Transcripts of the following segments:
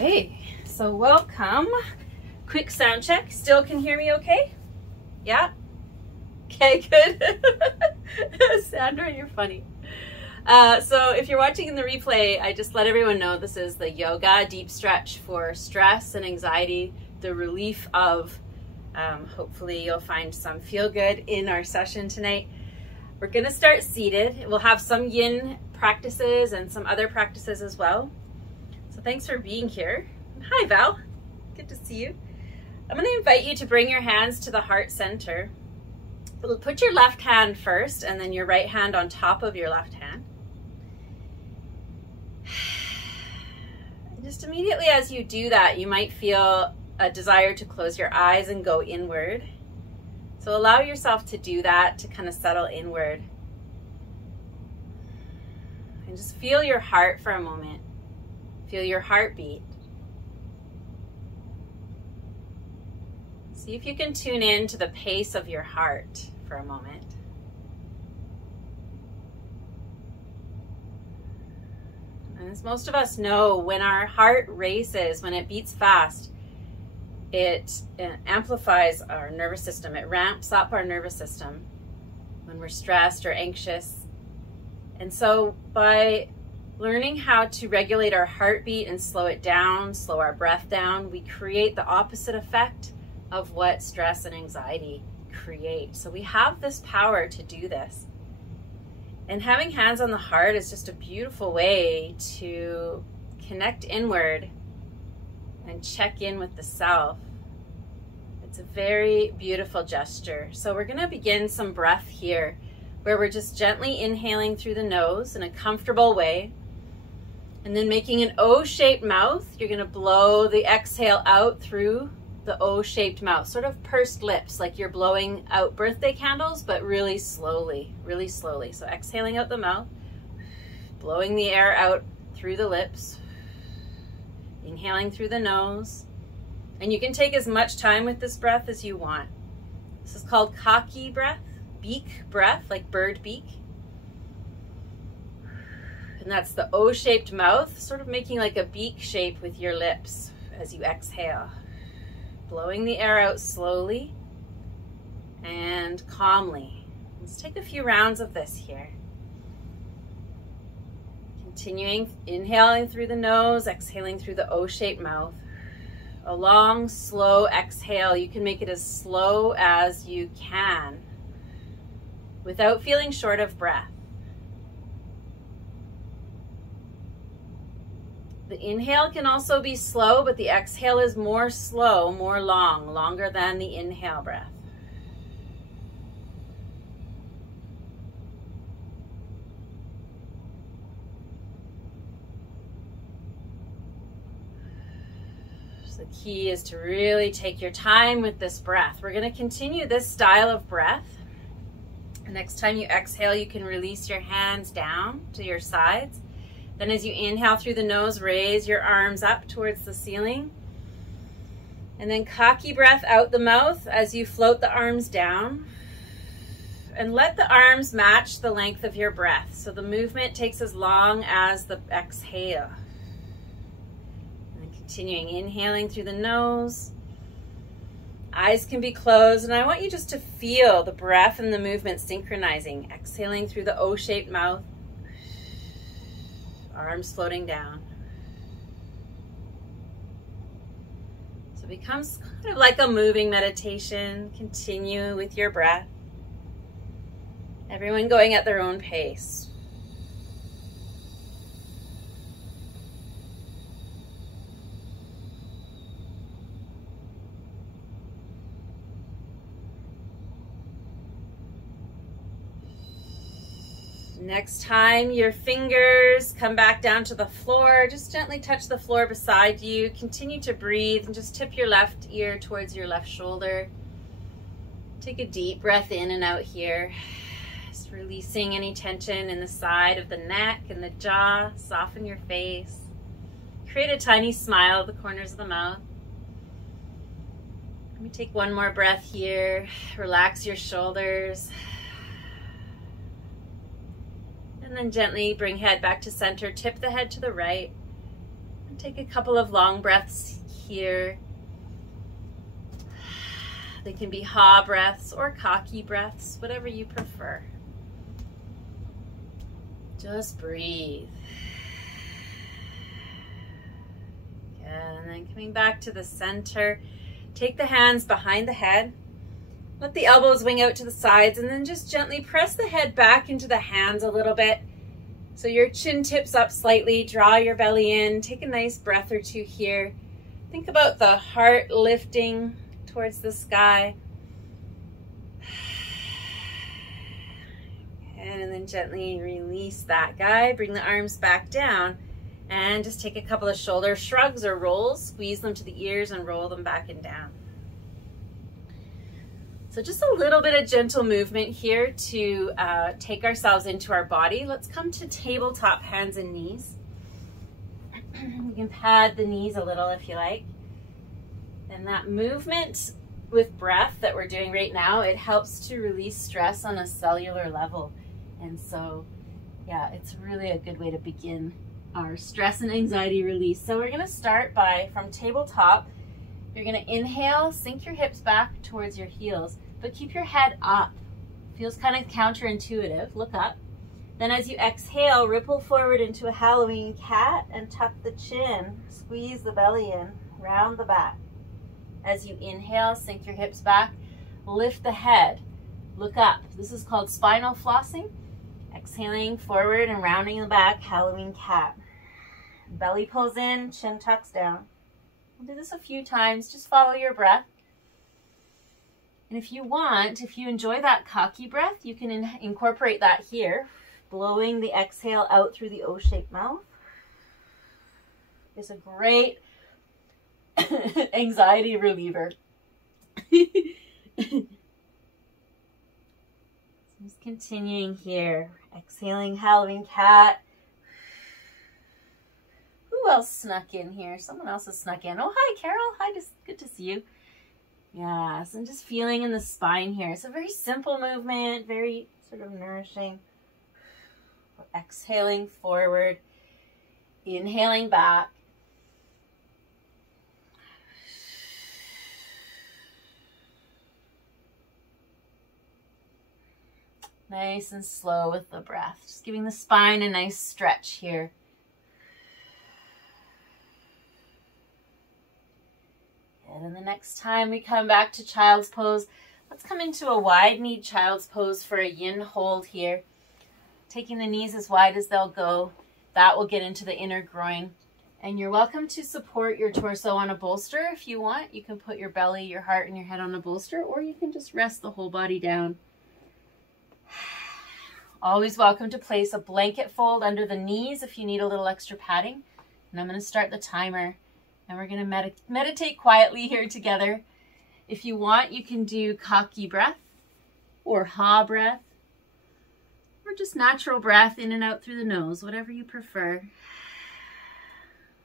Okay, so welcome. Quick sound check. Still can hear me okay? Yeah? Okay, good. Sandra, you're funny. So if you're watching in the replay, I just let everyone know this is the yoga deep stretch for stress and anxiety, the relief of. Hopefully you'll find some feel good in our session tonight. We're going to start seated. We'll have some yin practices and some other practices as well. So thanks for being here. Hi, Val. Good to see you. I'm going to invite you to bring your hands to the heart center. Put your left hand first and then your right hand on top of your left hand. Just immediately as you do that, you might feel a desire to close your eyes and go inward. So allow yourself to do that, to kind of settle inward. And just feel your heart for a moment. Feel your heartbeat. See if you can tune in to the pace of your heart for a moment. And as most of us know, when our heart races, when it beats fast, it amplifies our nervous system. It ramps up our nervous system when we're stressed or anxious. And so by learning how to regulate our heartbeat and slow it down, slow our breath down, we create the opposite effect of what stress and anxiety create. So we have this power to do this. And having hands on the heart is just a beautiful way to connect inward and check in with the self. It's a very beautiful gesture. So we're going to begin some breath here where we're just gently inhaling through the nose in a comfortable way. And then making an O-shaped mouth, you're going to blow the exhale out through the O-shaped mouth, sort of pursed lips, like you're blowing out birthday candles, but really slowly, really slowly. So exhaling out the mouth, blowing the air out through the lips, inhaling through the nose. And you can take as much time with this breath as you want. This is called kaki breath, beak breath, like bird beak. And that's the O-shaped mouth, sort of making like a beak shape with your lips as you exhale. Blowing the air out slowly and calmly. Let's take a few rounds of this here. Continuing, inhaling through the nose, exhaling through the O-shaped mouth. A long, slow exhale. You can make it as slow as you can without feeling short of breath. The inhale can also be slow, but the exhale is more slow, more long, longer than the inhale breath. So the key is to really take your time with this breath. We're going to continue this style of breath. Next time you exhale, you can release your hands down to your sides. Then as you inhale through the nose, raise your arms up towards the ceiling. And then kaki breath out the mouth as you float the arms down. And let the arms match the length of your breath. So the movement takes as long as the exhale. And then continuing, inhaling through the nose. Eyes can be closed. And I want you just to feel the breath and the movement synchronizing. Exhaling through the O-shaped mouth. Arms floating down. So it becomes kind of like a moving meditation. Continue with your breath. Everyone going at their own pace. Next time your fingers come back down to the floor, just gently touch the floor beside you. Continue to breathe and just tip your left ear towards your left shoulder. Take a deep breath in and out here. Just releasing any tension in the side of the neck and the jaw. Soften your face. Create a tiny smile at the corners of the mouth. Let me take one more breath here. Relax your shoulders. And then gently bring head back to center, tip the head to the right, Take a couple of long breaths here. They can be ha breaths or cocky breaths, whatever you prefer. Just breathe. Good, and then coming back to the center, take the hands behind the head. Let the elbows wing out to the sides, and then just gently press the head back into the hands a little bit. So your chin tips up slightly, draw your belly in, take a nice breath or two here. Think about the heart lifting towards the sky. And then gently release that guy. Bring the arms back down and just take a couple of shoulder shrugs or rolls, squeeze them to the ears and roll them back and down. So just a little bit of gentle movement here to take ourselves into our body. Let's come to tabletop hands and knees. You can pad the knees a little if you like. And that movement with breath that we're doing right now, it helps to release stress on a cellular level. And so, yeah, it's really a good way to begin our stress and anxiety release. So we're gonna start by, from tabletop, you're gonna inhale, sink your hips back towards your heels, but keep your head up. Feels kind of counterintuitive, look up. Then as you exhale, ripple forward into a Halloween cat and tuck the chin, squeeze the belly in, round the back. As you inhale, sink your hips back, lift the head, look up. This is called spinal flossing. Exhaling forward and rounding the back, Halloween cat. Belly pulls in, chin tucks down. We'll do this a few times, just follow your breath. And if you want, if you enjoy that cocky breath, you can incorporate that here, blowing the exhale out through the O-shaped mouth. It's a great anxiety reliever. Just continuing here, exhaling Halloween cat. Who else snuck in here? Someone else has snuck in. Oh, hi, Carol. Hi, just good to see you. Yes, I'm just feeling in the spine here. It's a very simple movement, very sort of nourishing. Exhaling forward, inhaling back. Nice and slow with the breath. Just giving the spine a nice stretch here. And then the next time we come back to child's pose, let's come into a wide-kneed child's pose for a yin hold here. Taking the knees as wide as they'll go. That will get into the inner groin. And you're welcome to support your torso on a bolster if you want. You can put your belly, your heart, and your head on a bolster, or you can just rest the whole body down. Always welcome to place a blanket fold under the knees if you need a little extra padding. And I'm going to start the timer. And we're going to meditate quietly here together. If you want, you can do cocky breath or ha breath or just natural breath in and out through the nose, whatever you prefer.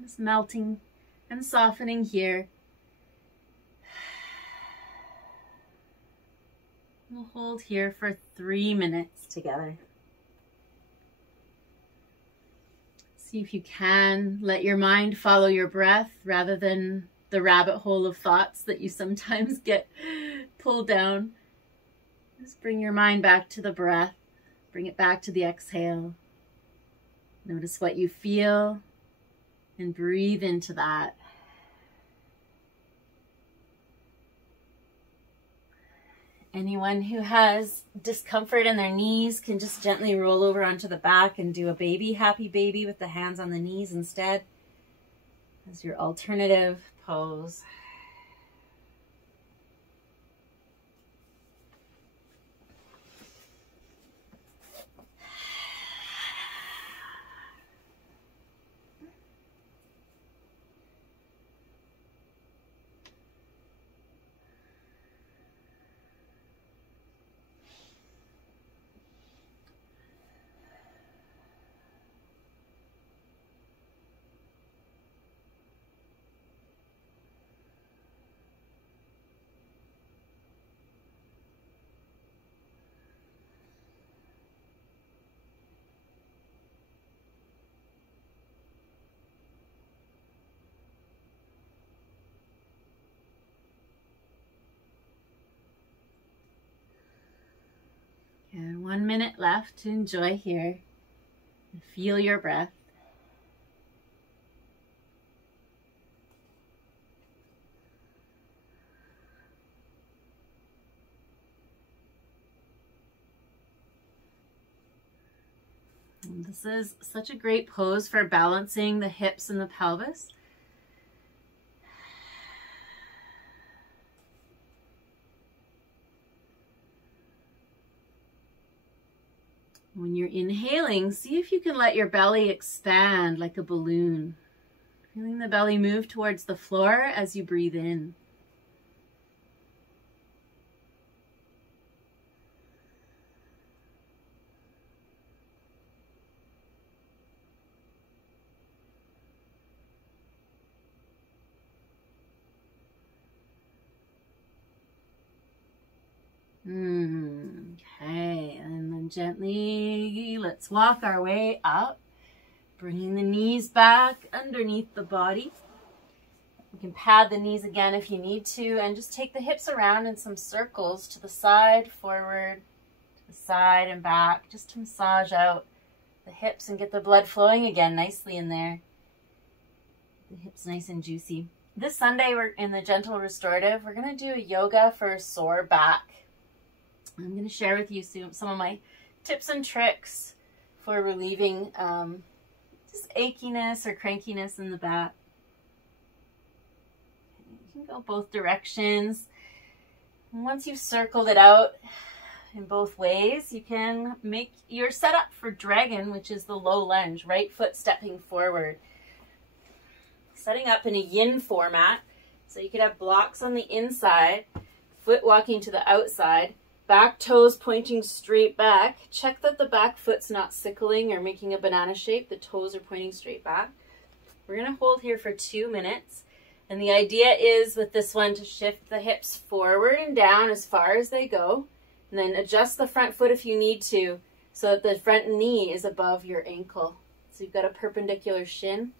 Just melting and softening here. We'll hold here for 3 minutes together. See if you can let your mind follow your breath rather than the rabbit hole of thoughts that you sometimes get pulled down. Just bring your mind back to the breath. Bring it back to the exhale. Notice what you feel and breathe into that. Anyone who has discomfort in their knees can just gently roll over onto the back and do a baby, happy baby with the hands on the knees instead as your alternative pose. 1 minute left to enjoy here. Feel your breath. And this is such a great pose for balancing the hips and the pelvis. When you're inhaling, see if you can let your belly expand like a balloon. Feeling the belly move towards the floor as you breathe in. Okay, and then gently let's walk our way up, bringing the knees back underneath the body. You can pad the knees again if you need to, and just take the hips around in some circles to the side, forward, to the side and back, just to massage out the hips and get the blood flowing again nicely in there. The hips nice and juicy. This Sunday, we're in the Gentle Restorative. We're going to do a yoga for sore back. I'm going to share with you some of my tips and tricks for relieving just achiness or crankiness in the back. You can go both directions. And once you've circled it out in both ways, you can make your setup for dragon, which is the low lunge, right foot stepping forward. Setting up in a yin format, so you could have blocks on the inside, foot walking to the outside, back toes pointing straight back. Check that the back foot's not sickling or making a banana shape. The toes are pointing straight back. We're going to hold here for 2 minutes. And the idea is with this one to shift the hips forward and down as far as they go. And then adjust the front foot if you need to, so that the front knee is above your ankle. So you've got a perpendicular shin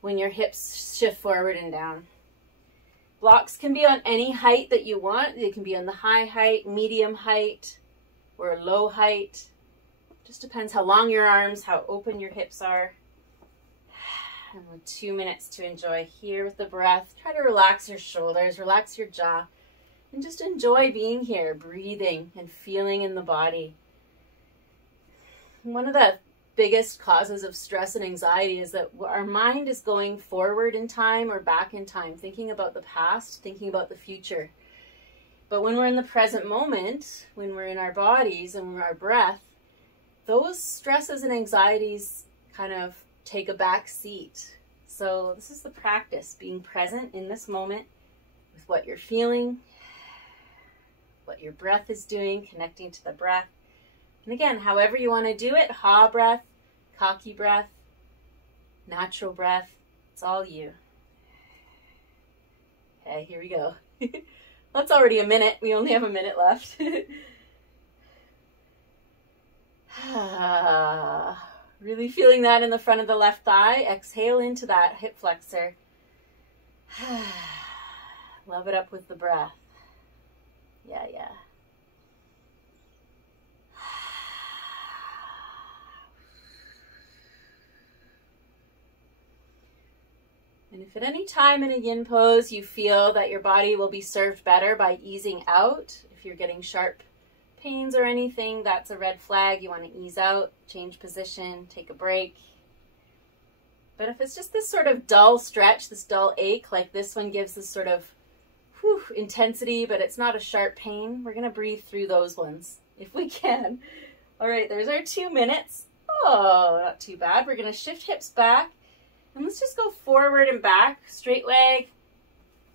when your hips shift forward and down. Blocks can be on any height that you want. They can be on the high height, medium height, or low height. Just depends how long your arms, how open your hips are. And with 2 minutes to enjoy here with the breath. Try to relax your shoulders, relax your jaw, and just enjoy being here, breathing and feeling in the body. One of the biggest causes of stress and anxiety is that our mind is going forward in time or back in time, thinking about the past, thinking about the future. But when we're in the present moment, when we're in our bodies and our breath, those stresses and anxieties kind of take a back seat. So this is the practice, being present in this moment with what you're feeling, what your breath is doing, connecting to the breath. And again, however you want to do it, ha breath, cocky breath, natural breath, it's all you. Okay, here we go. That's already a minute. We only have a minute left. Really feeling that in the front of the left thigh. Exhale into that hip flexor. Love it up with the breath. Yeah. And if at any time in a yin pose you feel that your body will be served better by easing out, if you're getting sharp pains or anything, that's a red flag. You want to ease out, change position, take a break. But if it's just this sort of dull stretch, this dull ache, like this one gives this sort of intensity, but it's not a sharp pain, we're going to breathe through those ones if we can. All right, there's our 2 minutes. Oh, not too bad. We're going to shift hips back. And let's just go forward and back, straight leg,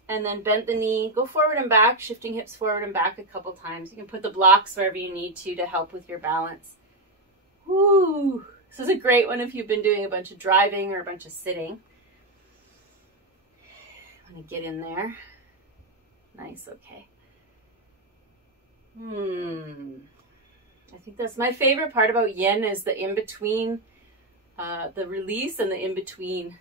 and then bend the knee. Go forward and back, shifting hips forward and back a couple times. You can put the blocks wherever you need to help with your balance. Woo! This is a great one if you've been doing a bunch of driving or a bunch of sitting. I want to get in there. Nice, okay. I think that's my favorite part about yin is the in-between. The release and the in-between.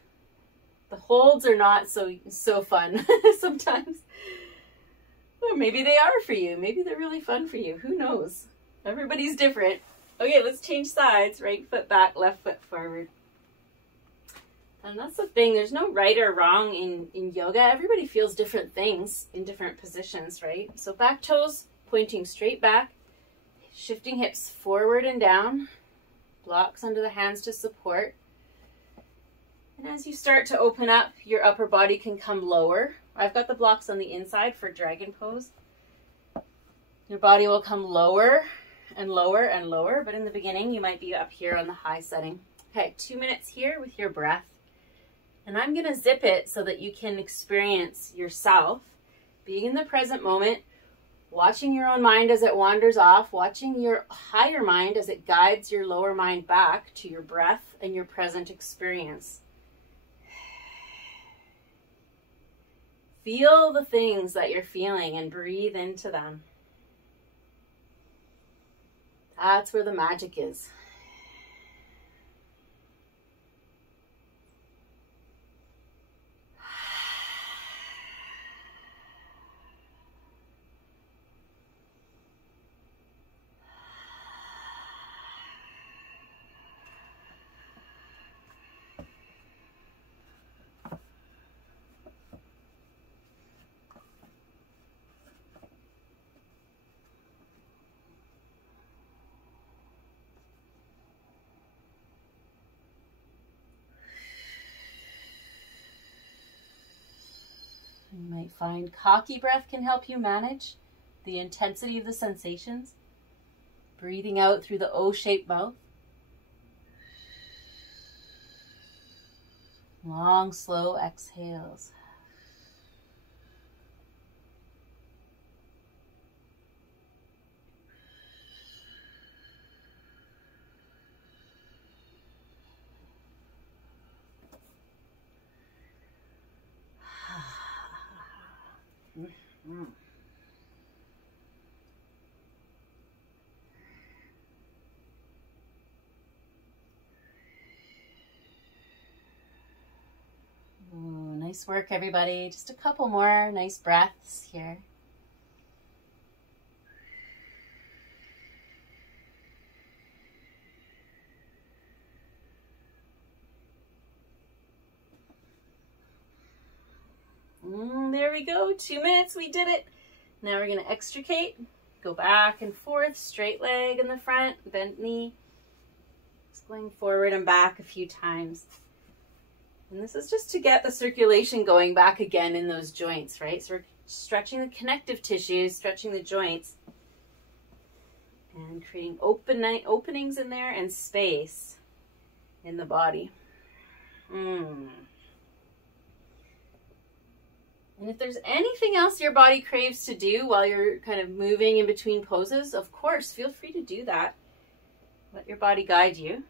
The holds are not so fun sometimes. Or maybe they are for you. Maybe they're really fun for you. Who knows? Everybody's different. Okay, let's change sides. Right foot back, left foot forward. And that's the thing. There's no right or wrong in yoga. Everybody feels different things in different positions, right? So back toes pointing straight back, shifting hips forward and down, blocks under the hands to support. And as you start to open up, your upper body can come lower. I've got the blocks on the inside for dragon pose. Your body will come lower and lower and lower, but in the beginning, you might be up here on the high setting. Okay, 2 minutes here with your breath. And I'm going to zip it so that you can experience yourself being in the present moment, watching your own mind as it wanders off, watching your higher mind as it guides your lower mind back to your breath and your present experience. Feel the things that you're feeling and breathe into them. That's where the magic is. You might find cocky breath can help you manage the intensity of the sensations. Breathing out through the O-shaped mouth. Long, slow exhales. Ooh, nice work, everybody. Just a couple more nice breaths here. There we go. 2 minutes. We did it. Now we're going to extricate. Go back and forth. Straight leg in the front. Bent knee. Just going forward and back a few times. And this is just to get the circulation going back again in those joints, right? So we're stretching the connective tissues, stretching the joints, and creating openings in there and space in the body. And if there's anything else your body craves to do while you're kind of moving in between poses, of course, feel free to do that. Let your body guide you.